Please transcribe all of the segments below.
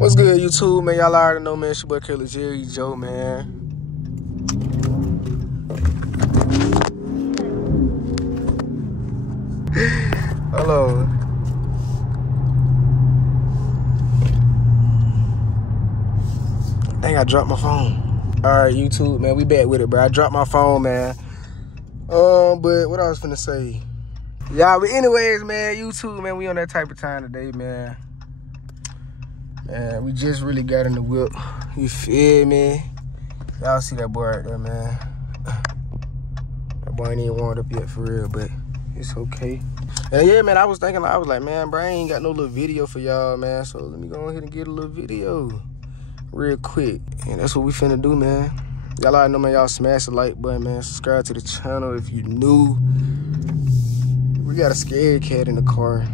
What's good, YouTube, man? Y'all already know, man. It's your boy Killer Jerry Joe, man. Hello. Dang, I dropped my phone. All right, YouTube, man. We back with it, bro. I dropped my phone, man. But what I was finna say. Y'all, but anyways, man, YouTube, man, we on that type of time today, man. Man, we just really got in the whip. You feel me? Y'all see that boy right there, man. That boy ain't even warmed up yet for real, but it's okay. And yeah, man, I was like, man, bro, I ain't got no little video for y'all, man. So let me go ahead and get a little video real quick. And that's what we finna do, man. Y'all already know, man, y'all smash the like button, man. Subscribe to the channel if you new. We got a scared cat in the car,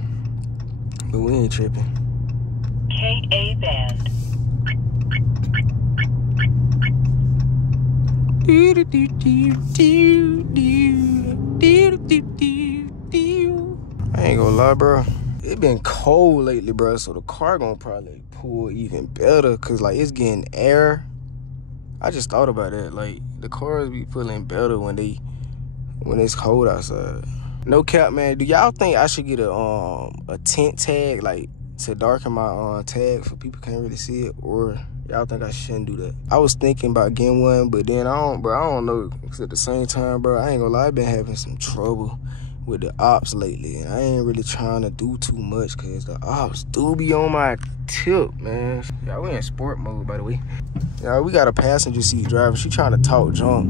but we ain't tripping. KA band. I ain't gonna lie, bro. It been cold lately, bro, so the car gonna probably pull even better, cause like it's getting air. I just thought about that. Like the cars be pulling better when it's cold outside. No cap, man. Do y'all think I should get a tint tag, like to darken my tag for people can't really see it, or y'all think I shouldn't do that? I was thinking about getting one, but then I don't know. Cause at the same time, bro, I ain't gonna lie, I've been having some trouble with the ops lately, and I ain't really trying to do too much, cause the ops do be on my tip, man. Y'all, we in sport mode, by the way. Y'all, we got a passenger seat driver. She trying to talk junk,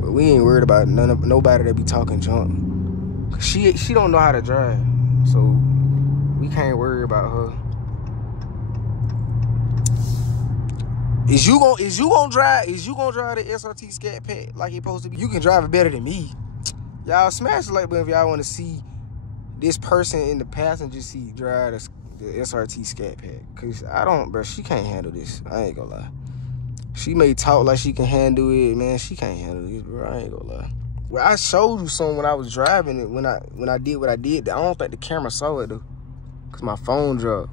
but we ain't worried about nobody that be talking junk. Cause she don't know how to drive, so we can't worry about her. Is you gonna drive the SRT Scatpack like it's supposed to be? You can drive it better than me. Y'all smash the like button if y'all want to see this person in the passenger seat drive the SRT Scatpack. Cause I don't, bro. She can't handle this. I ain't gonna lie. She may talk like she can handle it, man. She can't handle this, bro. I ain't gonna lie. Well, I showed you some when I was driving it. When I did what I did, I don't think the camera saw it though, cause my phone dropped.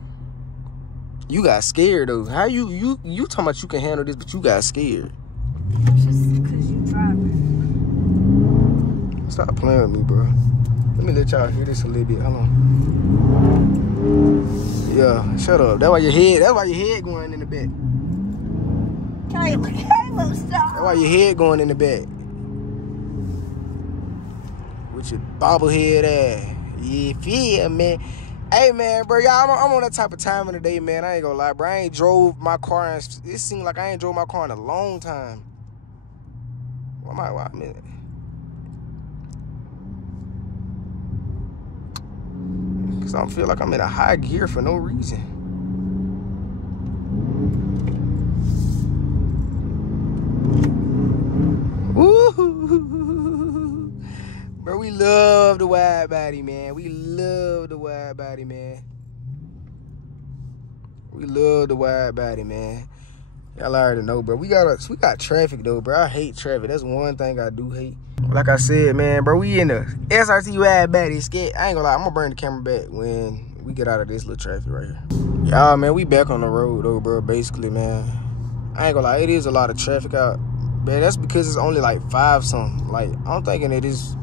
You got scared though. How you talking about you can handle this, but you got scared? Just cause you driving. Stop playing with me, bro. Let me let y'all hear this a little bit. Hold on. Yeah, shut up. That's why your head going in the back. Caleb, stop. That's why your head going in the back. With your bobblehead ass. You feel me? Hey, man, bro, y'all, I'm on that type of time in the day, man. I ain't gonna lie, bro. I ain't drove my car, it seemed like I ain't drove my car in a long time. Why a minute? Because I feel like I'm in a high gear for no reason. Woo! Bro, we love the wide body, man. We love the wide body, man. We love the wide body, man. Y'all already know, bro. We got traffic though, bro. I hate traffic. That's one thing I do hate. Like I said, man, bro, we in the SRT wide body skate. I ain't gonna lie, I'm gonna bring the camera back when we get out of this little traffic right here. Y'all, man, we back on the road though, bro. Basically, man. I ain't gonna lie, it is a lot of traffic out. Man, that's because it's only like 5-something. Like, I'm thinking it is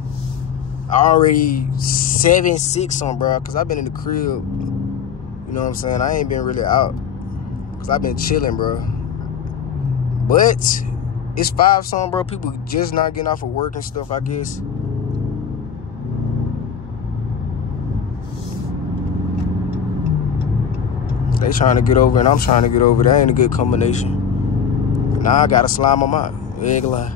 already 7-6 bro, cause I've been in the crib, you know what I'm saying? I ain't been really out cause I've been chilling, bro. But it's 5-something, bro. People just not getting off of work and stuff, I guess. They trying to get over and I'm trying to get over. That ain't a good combination. Now I gotta slime them out. Ain't gonna lie.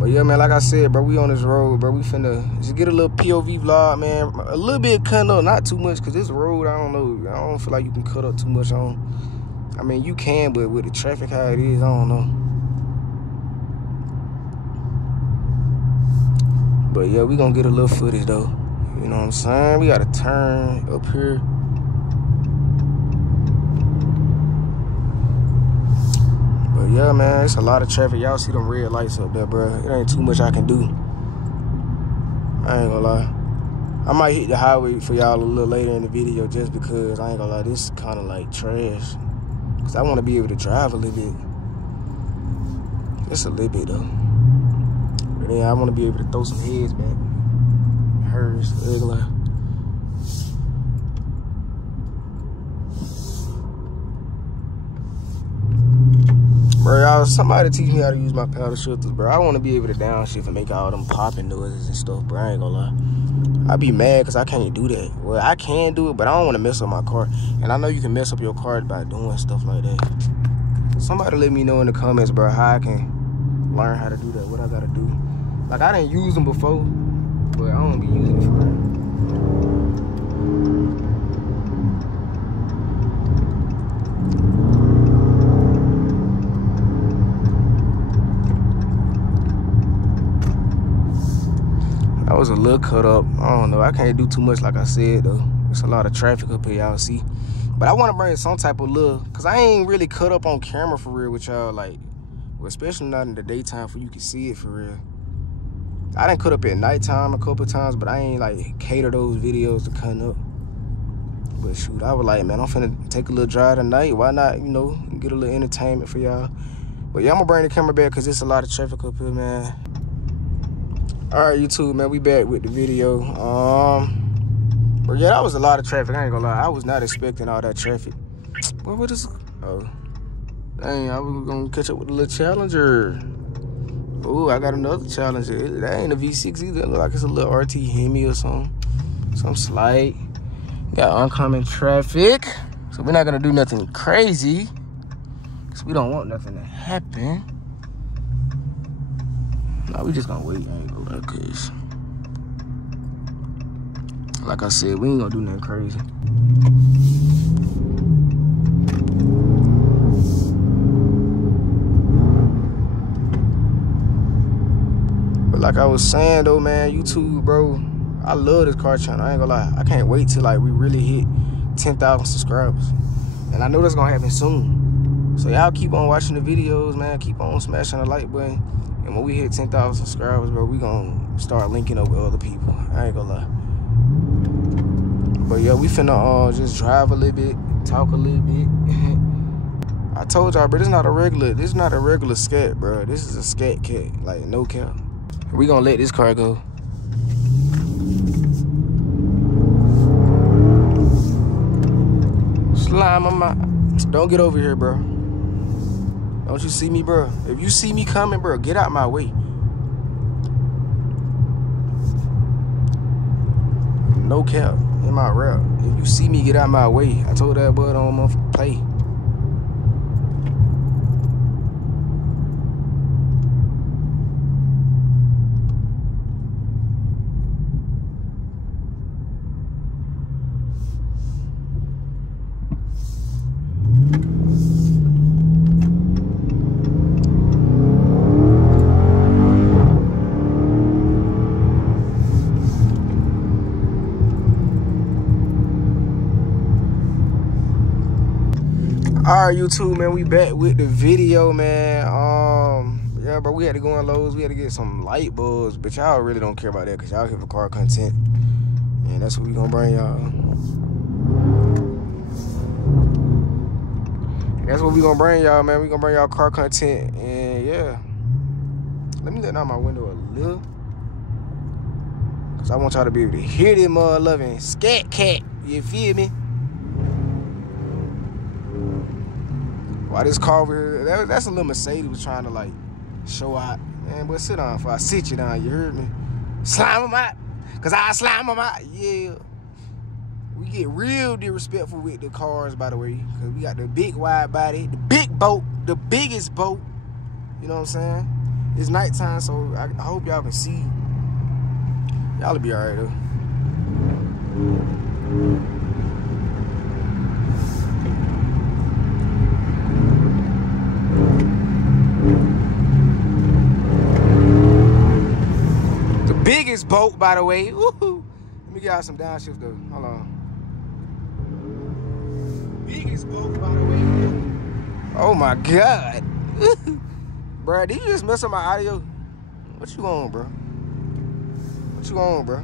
But yeah, man, like I said, bro, we on this road, bro. We finna just get a little POV vlog, man. A little bit cut up, not too much, cause this road, I don't know. I don't feel like you can cut up too much on. I mean, you can, but with the traffic how it is, I don't know. But yeah, we gonna get a little footage though. You know what I'm saying? We gotta turn up here. But yeah, man, it's a lot of traffic. Y'all see them red lights up there, bro. It ain't too much I can do. I ain't gonna lie. I might hit the highway for y'all a little later in the video just because I ain't gonna lie, this is kind of like trash. Cause I want to be able to drive a little bit. Just a little bit though. But then I want to be able to throw some heads back. Hers, regular. Bro, y'all, somebody teach me how to use my paddle shifters, bro. I want to be able to downshift and make all them popping noises and stuff, bro. I ain't gonna lie. I be mad because I can't do that. Well, I can do it, but I don't want to mess up my car. And I know you can mess up your car by doing stuff like that. Somebody let me know in the comments, bro, how I can learn how to do that, what I gotta do. Like, I didn't use them before, but I don't be using it for real. I was a little cut up. I don't know. I can't do too much like I said, though. There's a lot of traffic up here, y'all see. But I want to bring some type of look, because I ain't really cut up on camera for real with y'all, like, well, especially not in the daytime for you can see it for real. I done cut up at nighttime a couple times, but I ain't, like, cater those videos to cut up. But, shoot, I was like, man, I'm finna take a little drive tonight. Why not, you know, get a little entertainment for y'all. But, yeah, I'm going to bring the camera back because there's a lot of traffic up here, man. All right, YouTube, man, we back with the video. But yeah, that was a lot of traffic. I ain't gonna lie, I was not expecting all that traffic. What is? Oh, dang! I was gonna catch up with the little Challenger. Oh, I got another Challenger. That ain't a V6 either. It look like it's a little RT Hemi or something. Some slight. Got oncoming traffic, so we're not gonna do nothing crazy, cause we don't want nothing to happen. No, we just gonna wait. I ain't gonna lie, cause like I said, we ain't gonna do nothing crazy. But like I was saying though, man, YouTube, bro, I love this car channel. I ain't gonna lie. I can't wait till like we really hit 10,000 subscribers. And I know that's gonna happen soon. So y'all keep on watching the videos, man. Keep on smashing the like button. And when we hit 10,000 subscribers, bro, we gonna start linking up with other people. I ain't gonna lie. But yeah, we finna just drive a little bit, talk a little bit. I told y'all, bro, this is not a regular Scat, bro. This is a Scat cat, like no cap. We gonna let this car go. Slime on my. Don't get over here, bro. Don't you see me, bro? If you see me coming, bro, get out my way. No cap in my rap. If you see me, get out my way. I told that boy don't motherfucking play. All right, YouTube, man, we back with the video, man. Yeah, bro, we had to go on Lowe's. We had to get some light bulbs, but y'all really don't care about that because y'all here for car content. And that's what we gonna bring y'all. That's what we gonna bring y'all, man. We gonna bring y'all car content. And yeah, let me let out my window a little, because I want y'all to be able to hear them loving Scat Cat. You feel me? Why this car over here? That's a little Mercedes was trying to like show out. Man, but sit down before I sit you down. You heard me? Slime them out. Cause I slime them out. Yeah. We get real disrespectful with the cars, by the way. Cause we got the big wide body, the big boat, the biggest boat. You know what I'm saying? It's nighttime, so I hope y'all can see. Y'all will be alright though. Biggest boat, by the way. Woohoo. Let me get out some downshift though. Hold on. Biggest boat, by the way. Oh my God. Bro, did you just mess up my audio? What you on, bro? What you on, bro?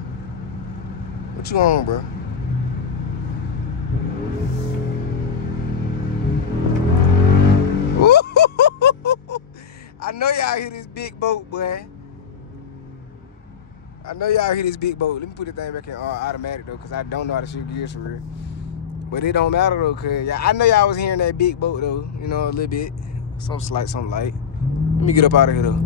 What you on, bro? I know y'all hear this big boat, boy. I know y'all hear this big boat. Let me put the thing back in automatic, though, because I don't know how to shoot gears for real. But it don't matter, though, because I know y'all was hearing that big boat, though. You know, a little bit. Some slight, some light. Let me get up out of here, though.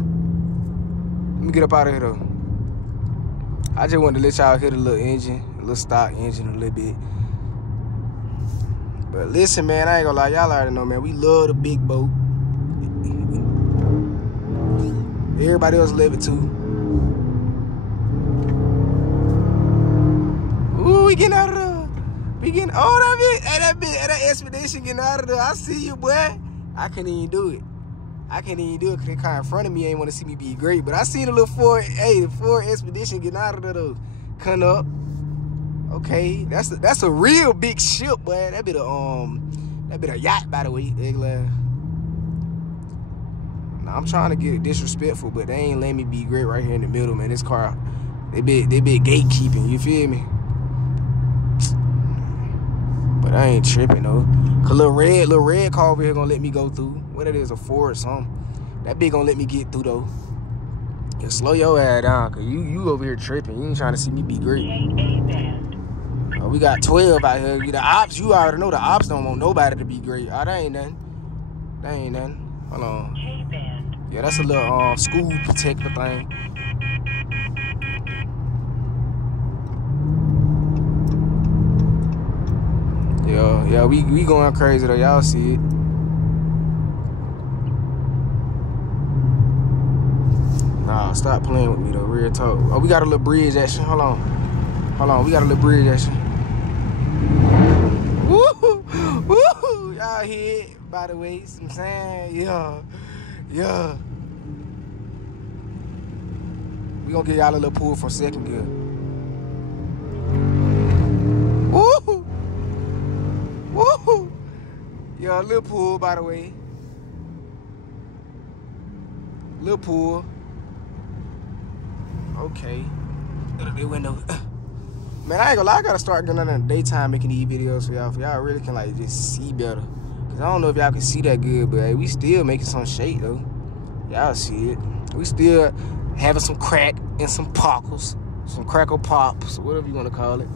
I just wanted to let y'all hear the little engine, a little stock engine a little bit. But listen, man, I ain't gonna lie. Y'all already know, man. We love the big boat. Everybody else love it, too. Ooh, we getting out of there. We getting, that expedition getting out of there. I see you, boy. I can't even do it. Because they kind of in front of me ain't want to see me be great. But I seen the little Ford expedition getting out of there, though. Coming up. Okay, that's a real big ship, boy. That bit a yacht, by the way. Now, I'm trying to get disrespectful, but they ain't letting me be great right here in the middle, man. This car, they be gatekeeping, you feel me? But I ain't tripping, though. Cause little red car over here gonna let me go through. What it is, a Ford or something. That bitch gonna let me get through, though. Yeah, slow your ass down, cause you over here tripping. You ain't trying to see me be great. We got 12 out here. The ops, you already know the ops don't want nobody to be great. Oh, that ain't nothing. Hold on. Yeah, that's a little school protector thing. Yeah, we going crazy though. Y'all see it. Nah, stop playing with me though. Real talk. Oh, we got a little bridge action. Hold on. We got a little bridge action. Woo! Y'all hear it, by the way. I'm saying, yeah. We gonna give y'all a little pull from second gear. Woo! Yeah, a little pull, by the way. Little pull. Okay. The window. Man, I ain't gonna lie, I gotta start getting in the daytime making these videos for y'all. For y'all really can like just see better. Cause I don't know if y'all can see that good, but hey, we still making some shake though. Y'all see it. We still having some crack and some pockles. Some crackle pops, whatever you wanna call it.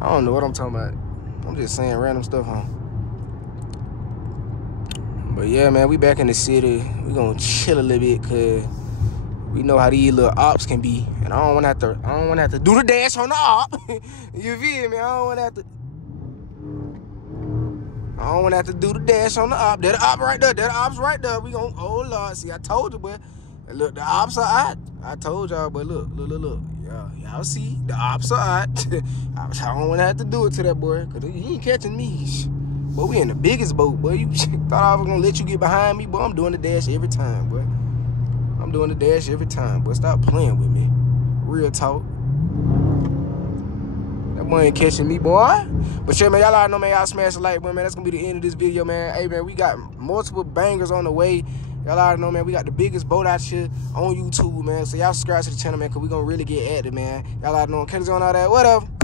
I don't know what I'm talking about. I'm just saying random stuff, huh? But yeah, man, we back in the city. We gonna chill a little bit, cause we know how these little ops can be, and I don't want to have to do the dash on the op. You feel me? I don't want to have to do the dash on the op. That op right there. That op's right there. We gon' oh Lord, see, I told you, but look, the ops are out. I told y'all, but look. Y'all see, the ops are out. I don't want to have to do it to that boy, cause he ain't catching me. But we in the biggest boat, boy. You thought I was gonna let you get behind me, boy? I'm doing the dash every time, boy. I'm doing the dash every time, boy. Stop playing with me. Real talk. That boy ain't catching me, boy. But yeah, man, y'all already know, man. Y'all smash the like button, man. That's gonna be the end of this video, man. Hey, man, we got multiple bangers on the way. Y'all already know, man. We got the biggest boat out here on YouTube, man. So y'all subscribe to the channel, man, because we gonna really get at it, man. Y'all already know. Kenzie on all that. Whatever.